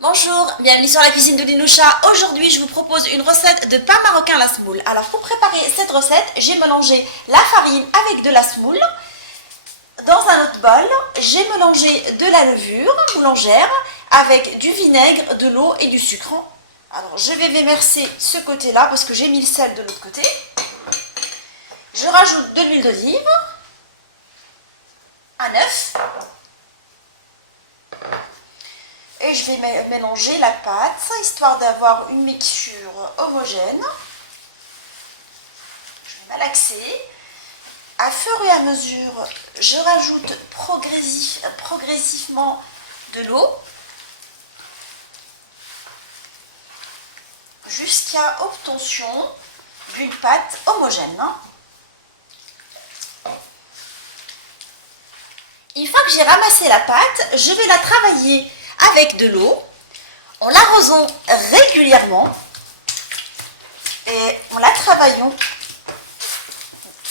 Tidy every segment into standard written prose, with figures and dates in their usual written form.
Bonjour, bienvenue sur la cuisine de Linoucha. Aujourd'hui, je vous propose une recette de pain marocain à la semoule. Alors, pour préparer cette recette, j'ai mélangé la farine avec de la semoule. Dans un autre bol, j'ai mélangé de la levure boulangère avec du vinaigre, de l'eau et du sucre. Alors, je vais verser ce côté-là parce que j'ai mis le sel de l'autre côté. Je rajoute de l'huile d'olive, un œuf. Et je vais mélanger la pâte, histoire d'avoir une mixture homogène. Je vais malaxer. À fur et à mesure, je rajoute progressivement de l'eau jusqu'à obtention d'une pâte homogène. Une fois que j'ai ramassé la pâte, je vais la travailler avec de l'eau, en l'arrosant régulièrement et en la travaillant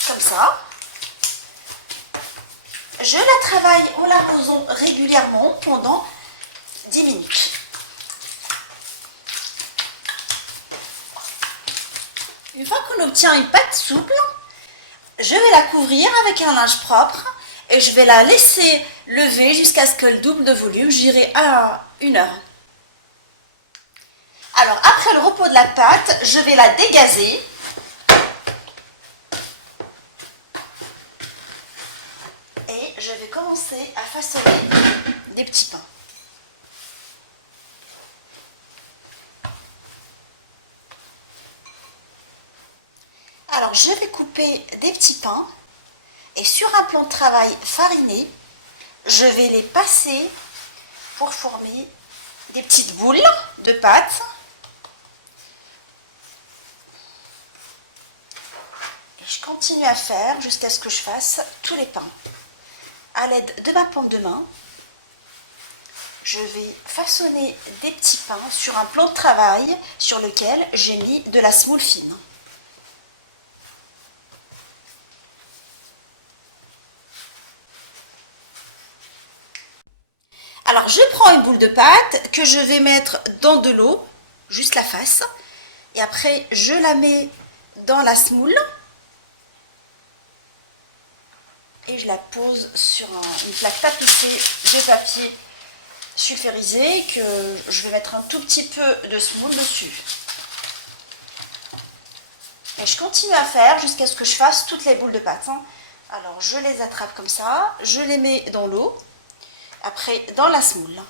comme ça. Je la travaille en l'arrosant régulièrement pendant 10 minutes. Une fois qu'on obtient une pâte souple, je vais la couvrir avec un linge propre et je vais la laisser lever jusqu'à ce qu'elle double de volume, je dirais à 1 heure. Alors, après le repos de la pâte, je vais la dégazer. Et je vais commencer à façonner des petits pains. Alors, je vais couper des petits pains et sur un plan de travail fariné, je vais les passer pour former des petites boules de pâte. Et je continue à faire jusqu'à ce que je fasse tous les pains. À l'aide de ma pompe de main, je vais façonner des petits pains sur un plan de travail sur lequel j'ai mis de la semoule fine. Alors, je prends une boule de pâte que je vais mettre dans de l'eau, juste la face, et après, je la mets dans la semoule et je la pose sur une plaque tapissée de papier sulfurisé que je vais mettre un tout petit peu de semoule dessus. Et je continue à faire jusqu'à ce que je fasse toutes les boules de pâte. Alors, je les attrape comme ça, je les mets dans l'eau. Après, dans la semoule.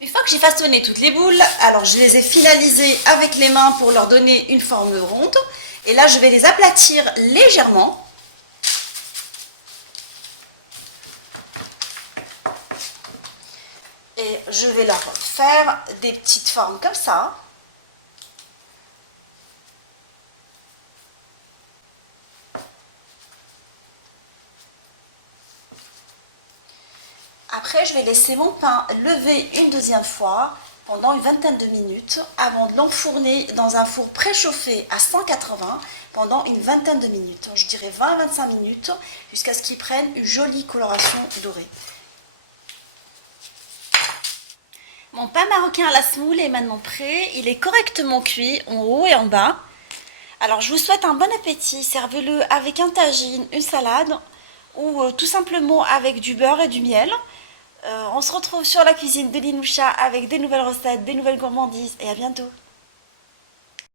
Une fois que j'ai façonné toutes les boules, alors je les ai finalisées avec les mains pour leur donner une forme ronde. Et là, je vais les aplatir légèrement. Et je vais leur faire des petites formes comme ça. Après, je vais laisser mon pain lever une deuxième fois pendant une vingtaine de minutes avant de l'enfourner dans un four préchauffé à 180 pendant une vingtaine de minutes. Je dirais 20 à 25 minutes jusqu'à ce qu'il prenne une jolie coloration dorée. Mon pain marocain à la semoule est maintenant prêt. Il est correctement cuit en haut et en bas. Alors, je vous souhaite un bon appétit. Servez-le avec un tagine, une salade ou tout simplement avec du beurre et du miel. On se retrouve sur la cuisine de Linoucha avec des nouvelles recettes, des nouvelles gourmandises et à bientôt.